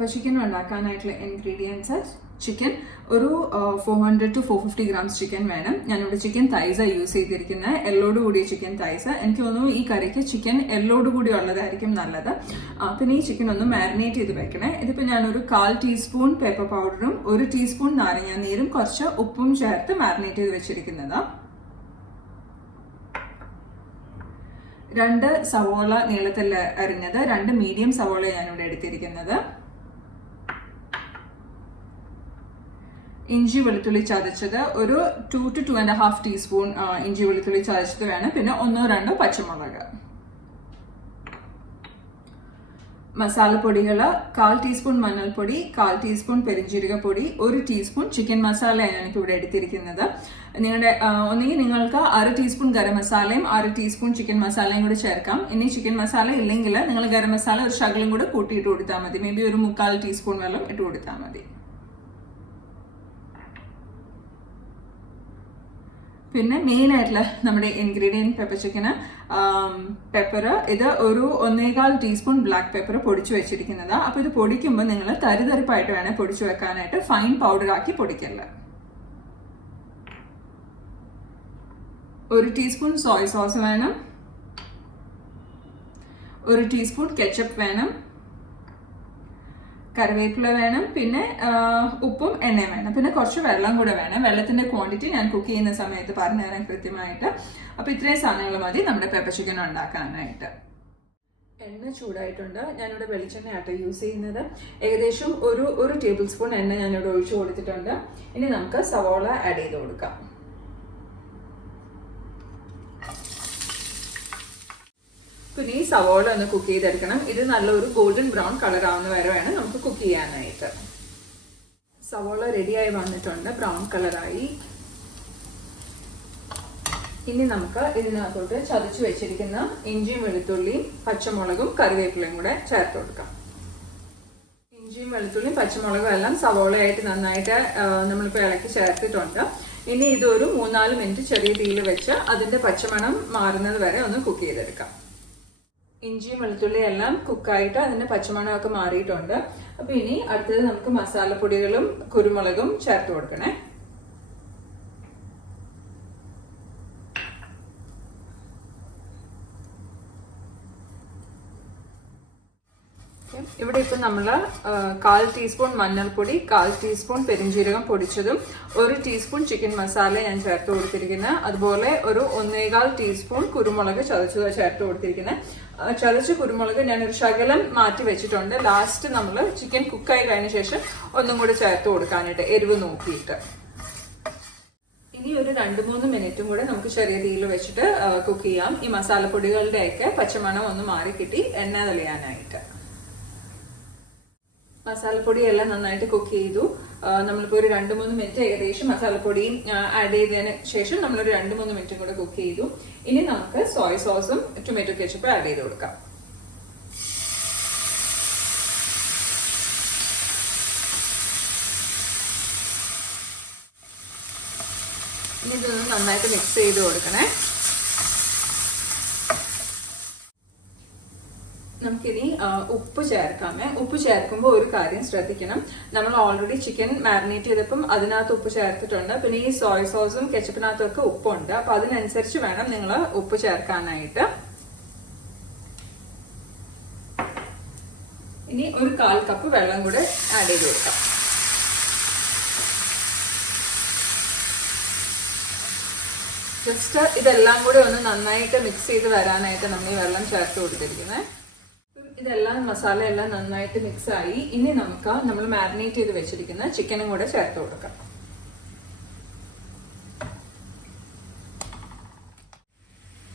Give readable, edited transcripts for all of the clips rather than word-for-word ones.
Pepper chicken ഉണ്ടാക്കാനായിട്ടുള്ള ingredients chicken ഒരു 400 to 450 grams chicken വേണം. ഞാനിവിടെ ചിക്കൻ തൈസ് യൂസ് ചെയ്തിരിക്കുന്നത്, എല്ലോട് കൂടിയ ചിക്കൻ തൈസ്. എനിക്ക് തോന്നുന്നു ഈ കറിക്ക് ചിക്കൻ എല്ലോട് കൂടി ഉള്ളതായിരിക്കും നല്ലത്. പിന്നെ ഈ ചിക്കൻ ഒന്ന് മാരിനേറ്റ് ചെയ്ത് വെക്കണേ. ഇതിപ്പോൾ ഞാനൊരു 1/4 ടീസ്പൂൺ പെപ്പർ പൗഡറും 1 ടീസ്പൂൺ നാരങ്ങ നീരും കുറച്ച് ഉപ്പും ചേർത്ത് മാരിനേറ്റ് ചെയ്ത് വെച്ചിരിക്കുന്നത്. 2 സവോള നീളത്തിൽ അരിഞ്ഞത്, 2 മീഡിയം സവോള ഞാനിവിടെ എടുത്തിരിക്കുന്നത്. ഇഞ്ചി വെളുത്തുള്ളി ചതച്ചത് ഒരു 2 to 2.5 ടീസ്പൂൺ ഇഞ്ചി വെളുത്തുള്ളി ചതച്ചത് വേണം. പിന്നെ 1-2 പച്ചമുളക്. മസാലപ്പൊടികൾ 1/4 ടീസ്പൂൺ മഞ്ഞൾപ്പൊടി, 1/4 ടീസ്പൂൺ പെരിഞ്ജീരകപ്പൊടി, 1 ടീസ്പൂൺ ചിക്കൻ മസാലയാണ് എനിക്കിവിടെ എടുത്തിരിക്കുന്നത്. നിങ്ങളുടെ ഒന്നുകിൽ നിങ്ങൾക്ക് 1/2 ടീസ്പൂൺ ഗരം മസാലയും 1/2 ടീസ്പൂൺ ചിക്കൻ മസാലയും കൂടി ചേർക്കാം. ഇനി ചിക്കൻ മസാല ഇല്ലെങ്കിൽ നിങ്ങൾ ഗരം മസാല ഒരു ശകലം കൂടെ കൂട്ടിയിട്ട് കൊടുത്താൽ മതി. മേ ബി ഒരു 3/4 ടീസ്പൂൺ വെള്ളം ഇട്ട് കൊടുത്താൽ മതി. പിന്നെ മെയിൻ ആയിട്ടുള്ള നമ്മുടെ ഇൻഗ്രീഡിയൻറ്റ് പെപ്പർ ചിക്കന് പെപ്പർ, ഇത് ഒരു 1.25 ടീസ്പൂൺ ബ്ലാക്ക് പെപ്പർ പൊടിച്ചു വെച്ചിരിക്കുന്നത്. അപ്പോൾ ഇത് പൊടിക്കുമ്പോൾ നിങ്ങൾ തരിതരിപ്പായിട്ട് വേണേൽ പൊടിച്ചു വെക്കാനായിട്ട്, ഫൈൻ പൗഡർ ആക്കി പൊടിക്കല്ല. 1 ടീസ്പൂൺ സോയ സോസ് വേണം, 1 ടീസ്പൂൺ കെച്ചപ്പ് വേണം, കറിവേപ്പില വേണം, പിന്നെ ഉപ്പും എണ്ണയും വേണം, പിന്നെ കുറച്ച് വെള്ളം കൂടെ വേണം. വെള്ളത്തിന്റെ ക്വാണ്ടിറ്റി ഞാൻ കുക്ക് ചെയ്യുന്ന സമയത്ത് പറഞ്ഞുതരാം കൃത്യമായിട്ട്. അപ്പോൾ ഇത്രയും സാധനങ്ങൾ മതി നമ്മുടെ പെപ്പർ ചിക്കൻ ഉണ്ടാക്കാനായിട്ട്. എണ്ണ ചൂടായിട്ടുണ്ട്. ഞാനിവിടെ വെളിച്ചെണ്ണയാട്ടോ യൂസ് ചെയ്യുന്നത്. ഏകദേശം ഒരു ടേബിൾ സ്പൂൺ എണ്ണ ഞാനിവിടെ ഒഴിച്ചു കൊടുത്തിട്ടുണ്ട്. ഇനി നമുക്ക് സവോള ആഡ് ചെയ്ത് കൊടുക്കാം. പിന്നെ ഈ സവോള ഒന്ന് കുക്ക് ചെയ്തെടുക്കണം. ഇത് നല്ലൊരു ഗോൾഡൻ ബ്രൗൺ കളർ ആവുന്ന വരെ വേണം നമുക്ക് കുക്ക് ചെയ്യാനായിട്ട്. സവോള റെഡിയായി വന്നിട്ടുണ്ട്, ബ്രൗൺ കളറായി. ഇനി നമുക്ക് ഇതിനകത്തോട്ട് ചതച്ചു വെച്ചിരിക്കുന്ന ഇഞ്ചിയും വെളുത്തുള്ളിയും പച്ചമുളകും കറിവേപ്പിലയും കൂടെ ചേർത്ത് കൊടുക്കാം. ഇഞ്ചിയും വെളുത്തുള്ളിയും പച്ചമുളകും എല്ലാം സവോളയായിട്ട് നന്നായിട്ട് നമ്മളിപ്പോൾ ഇളക്കി ചേർത്തിട്ടുണ്ട്. ഇനി ഇതൊരു 3-4 മിനിറ്റ് ചെറിയ തീയിൽ വെച്ച് അതിന്റെ പച്ചമണം മാറുന്നത് വരെ ഒന്ന് കുക്ക് ചെയ്തെടുക്കാം. ഇഞ്ചിയും വെളുത്തുള്ളിയും എല്ലാം കുക്കായിട്ട് അതിന്റെ പച്ചമണമൊക്കെ മാറിയിട്ടുണ്ട്. അപ്പൊ ഇനി അടുത്തത് നമുക്ക് മസാലപ്പൊടികളും കുരുമുളകും ചേർത്ത് കൊടുക്കണേ. ഇവിടെ ഇപ്പൊ നമ്മള് 1/4 ടീസ്പൂൺ മഞ്ഞൾപ്പൊടി, 1/4 ടീസ്പൂൺ പെരിഞ്ജീരകം പൊടിച്ചതും 1 ടീസ്പൂൺ ചിക്കൻ മസാല ഞാൻ ചേർത്ത് കൊടുത്തിരിക്കുന്നത്. അതുപോലെ ഒരു 1.25 ടീസ്പൂൺ കുരുമുളക് ചതച്ചത് ചേർത്ത് കൊടുത്തിരിക്കുന്നത്. ചതച്ച കുരുമുളക് ഞാനൊരു ശകലം മാറ്റി വെച്ചിട്ടുണ്ട്. ലാസ്റ്റ് നമ്മൾ ചിക്കൻ കുക്കായി കഴിഞ്ഞ ശേഷം ഒന്നും കൂടി ചേർത്ത് കൊടുക്കാനായിട്ട്, എരിവ് നോക്കിയിട്ട്. ഇനി ഒരു 2-3 മിനിറ്റും കൂടെ നമുക്ക് ചെറിയ തീയിൽ വെച്ചിട്ട് കുക്ക് ചെയ്യാം. ഈ മസാലപ്പൊടികളുടെയൊക്കെ പച്ചമണം ഒന്ന് മാറി കിട്ടി എണ്ണ തെളിയാനായിട്ട്. മസാലപ്പൊടിയെല്ലാം നന്നായിട്ട് കുക്ക് ചെയ്തു. നമ്മളിപ്പോൾ ഒരു 2-3 മിനിറ്റ് ഏകദേശം മസാലപ്പൊടിയും ആഡ് ചെയ്തതിന് ശേഷം നമ്മളൊരു 2-3 മിനിറ്റും കൂടെ കുക്ക് ചെയ്തു. ഇനി നമുക്ക് സോയ സോസും ടൊമാറ്റോ കെച്ചപ്പും ആഡ് ചെയ്ത് കൊടുക്കാം. ഇനി ഇതൊന്ന് നന്നായിട്ട് മിക്സ് ചെയ്ത് കൊടുക്കണേ. നമുക്കിനി ഉപ്പ് ചേർക്കാമേ. ഉപ്പ് ചേർക്കുമ്പോൾ ഒരു കാര്യം ശ്രദ്ധിക്കണം. നമ്മൾ ഓൾറെഡി ചിക്കൻ മാരിനേറ്റ് ചെയ്തപ്പം അതിനകത്ത് ഉപ്പ് ചേർത്തിട്ടുണ്ട്. പിന്നെ ഈ സോയ സോസും കെച്ചപ്പിനകത്തൊക്കെ ഉപ്പുണ്ട്. അപ്പൊ അതിനനുസരിച്ച് വേണം നിങ്ങൾ ഉപ്പ് ചേർക്കാനായിട്ട്. ഇനി ഒരു 1/4 കപ്പ് വെള്ളം കൂടെ ആഡ് ചെയ്ത് കൊടുക്കാം. ജസ്റ്റ് ഇതെല്ലാം കൂടെ ഒന്ന് നന്നായിട്ട് മിക്സ് ചെയ്ത് വരാനായിട്ട് നമ്മൾ ഈ വെള്ളം ചേർത്ത് കൊടുത്തിരിക്കുന്നത്. ഇതെല്ലാം മസാല എല്ലാം നന്നായിട്ട് മിക്സ് ആയി. ഇനി നമുക്ക് നമ്മൾ മാരിനേറ്റ് ചെയ്ത് വെച്ചിരിക്കുന്ന ചിക്കനും കൂടെ ചേർത്ത് കൊടുക്കാം.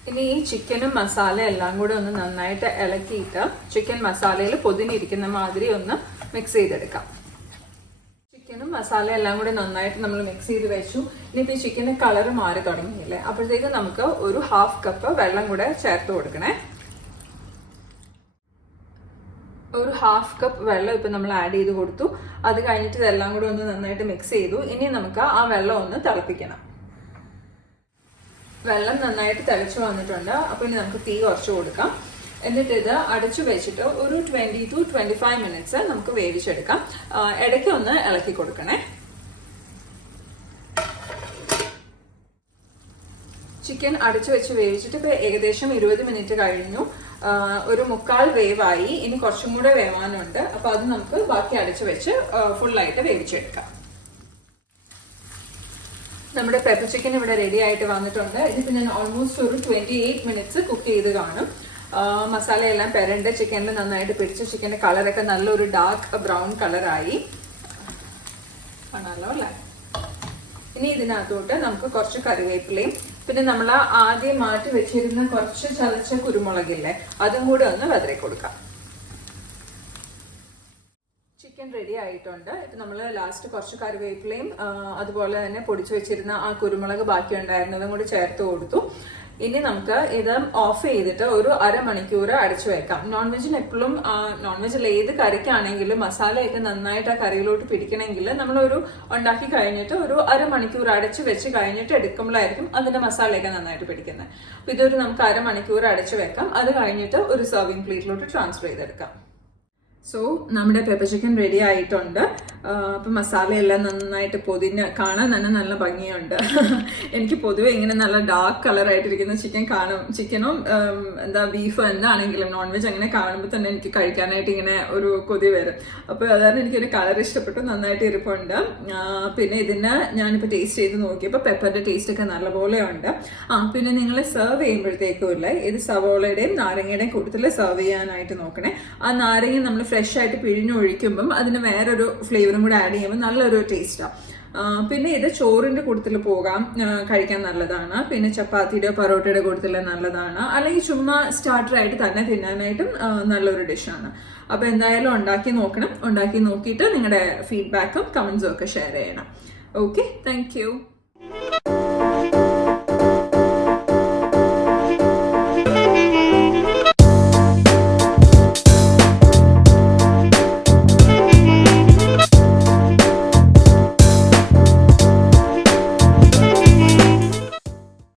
ഇനി ഈ ചിക്കനും മസാല എല്ലാം കൂടെ ഒന്ന് നന്നായിട്ട് ഇളക്കിയിട്ട് ചിക്കൻ മസാലയിൽ പൊതിഞ്ഞിരിക്കുന്ന മാതിരി ഒന്ന് മിക്സ് ചെയ്തെടുക്കാം. ചിക്കനും മസാല എല്ലാം കൂടെ നന്നായിട്ട് നമ്മൾ മിക്സ് ചെയ്ത് വെച്ചു. ഇനിയിപ്പോൾ ഈ ചിക്കന് കളർ മാറി തുടങ്ങിയില്ലേ, അപ്പോഴത്തേക്ക് നമുക്ക് ഒരു 1/2 കപ്പ് വെള്ളം കൂടെ ചേർത്ത് കൊടുക്കണേ. ഒരു 1/2 കപ്പ് വെള്ളം ഇപ്പം നമ്മൾ ആഡ് ചെയ്ത് കൊടുത്തു. അത് കഴിഞ്ഞിട്ട് ഇതെല്ലാം കൂടെ ഒന്ന് നന്നായിട്ട് മിക്സ് ചെയ്തു. ഇനി നമുക്ക് ആ വെള്ളം ഒന്ന് തിളപ്പിക്കണം. വെള്ളം നന്നായിട്ട് തിളച്ചു വന്നിട്ടുണ്ട്. അപ്പോൾ ഇനി നമുക്ക് തീ കുറച്ച് കൊടുക്കാം. എന്നിട്ട് ഇത് അടച്ചു വെച്ചിട്ട് ഒരു 20 to 25 മിനിറ്റ്സ് നമുക്ക് വേവിച്ചെടുക്കാം. ഇടയ്ക്ക് ഒന്ന് ഇളക്കി കൊടുക്കണേ. ചിക്കൻ അടച്ചു വെച്ച് വേവിച്ചിട്ട് ഇപ്പൊ ഏകദേശം 20 മിനിറ്റ് കഴിഞ്ഞു. ഒരു 1/4 വേവായി. ഇനി കുറച്ചും കൂടെ വേവാനുണ്ട്. അപ്പൊ അത് നമുക്ക് ബാക്കി അടച്ചു വെച്ച് ഫുള്ളായിട്ട് വേവിച്ചെടുക്കാം. നമ്മുടെ പെപ്പർ ചിക്കൻ ഇവിടെ റെഡി ആയിട്ട് വന്നിട്ടുണ്ട്. ഇതിപ്പോ ഞാൻ ഓൾമോസ്റ്റ് ഒരു 28 മിനിറ്റ്സ് കുക്ക് ചെയ്ത് കാണും. മസാലയെല്ലാം പെരണ്ട് ചിക്കനിൽ നന്നായിട്ട് പിടിച്ച് ചിക്കന്റെ കളറൊക്കെ നല്ലൊരു ഡാർക്ക് ബ്രൗൺ കളറായി കാണാമല്ലോ അല്ലേ. ഇനി ഇതിനകത്തോട്ട് നമുക്ക് കുറച്ച് കറിവേപ്പിലയും പിന്നെ നമ്മൾ ആദ്യം മാറ്റി വെച്ചിരുന്ന കുറച്ച് ചതച്ച കുരുമുളകില്ലേ അതും കൂടെ ഒന്ന് വെതറി കൊടുക്കാം. ചിക്കൻ റെഡി ആയിട്ടുണ്ട്. ഇപ്പൊ നമ്മൾ ലാസ്റ്റ് കുറച്ച് കറിവേപ്പിലയും അതുപോലെ തന്നെ പൊടിച്ചു വെച്ചിരുന്ന ആ കുരുമുളക് ബാക്കി ഉണ്ടായിരുന്നതും കൂടി ചേർത്ത് കൊടുത്തു. ഇനി നമുക്ക് ഇത് ഓഫ് ചെയ്തിട്ട് ഒരു അരമണിക്കൂർ അടച്ചു വെക്കാം. നോൺ വെജിന് എപ്പോഴും നോൺ വെജിൽ ഏത് കറിക്കാണെങ്കിലും മസാലയൊക്കെ നന്നായിട്ട് ആ കറിയിലോട്ട് പിടിക്കണമെങ്കിൽ നമ്മളൊരു ഉണ്ടാക്കി കഴിഞ്ഞിട്ട് ഒരു അരമണിക്കൂർ അടച്ചു വെച്ച് കഴിഞ്ഞിട്ട് എടുക്കുമ്പോഴായിരിക്കും അതിന്റെ മസാലയൊക്കെ നന്നായിട്ട് പിടിക്കുന്നത്. അപ്പൊ ഇതൊരു നമുക്ക് അരമണിക്കൂർ അടച്ചു വെക്കാം. അത് കഴിഞ്ഞിട്ട് ഒരു സർവിംഗ് പ്ലേറ്റിലോട്ട് ട്രാൻസ്ഫർ ചെയ്തെടുക്കാം. സോ നമ്മുടെ പെപ്പർ ചിക്കൻ റെഡി ആയിട്ടുണ്ട്. അപ്പം മസാലയെല്ലാം നന്നായിട്ട് പൊതിഞ്ഞ് കാണാൻ തന്നെ നല്ല ഭംഗിയുണ്ട്. എനിക്ക് പൊതുവെ ഇങ്ങനെ നല്ല ഡാർക്ക് കളറായിട്ടിരിക്കുന്ന ചിക്കനും എന്താ ബീഫ് എന്താണെങ്കിലും നോൺ വെജ് അങ്ങനെ കാണുമ്പോൾ തന്നെ എനിക്ക് കഴിക്കാനായിട്ട് ഇങ്ങനെ ഒരു കൊതി വരും. അപ്പോൾ അതാണ് എനിക്കൊരു കളർ ഇഷ്ടപ്പെട്ടു. നന്നായിട്ട് ഇരിപ്പുണ്ട്. പിന്നെ ഇതിന് ഞാനിപ്പോൾ ടേസ്റ്റ് ചെയ്ത് നോക്കിയപ്പോൾ പെപ്പറിന്റെ ടേസ്റ്റ് ഒക്കെ നല്ലപോലെ ഉണ്ട്. പിന്നെ നിങ്ങൾ സെർവ് ചെയ്യുമ്പോഴത്തേക്കും ഇല്ല ഇത് സവോളയുടെയും നാരങ്ങയുടെയും കൂട്ടത്തിൽ സെർവ് ചെയ്യാനായിട്ട് നോക്കണേ. ആ നാരങ്ങ നമ്മൾ ഫ്രഷ് ആയിട്ട് പിഴിഞ്ഞൊഴിക്കുമ്പം അതിന് വേറൊരു ഫ്ലേവറും കൂടെ ആഡ് ചെയ്യുമ്പോൾ നല്ലൊരു ടേസ്റ്റാണ്. പിന്നെ ഇത് ചോറിന്റെ കൂട്ടത്തിൽ പോകാം, കഴിക്കാൻ നല്ലതാണ്. പിന്നെ ചപ്പാത്തിയുടെ പൊറോട്ടയുടെ കൂട്ടത്തിൽ നല്ലതാണ്. അല്ലെങ്കിൽ ചുമ്മാ സ്റ്റാർട്ടറായിട്ട് തന്നെ തിന്നാനായിട്ടും നല്ലൊരു ഡിഷാണ്. അപ്പൊ എന്തായാലും ഉണ്ടാക്കി നോക്കണം. ഉണ്ടാക്കി നോക്കിയിട്ട് നിങ്ങളുടെ ഫീഡ്ബാക്കും കമന്റ്സും ഒക്കെ ഷെയർ ചെയ്യണം. Okay, thank you.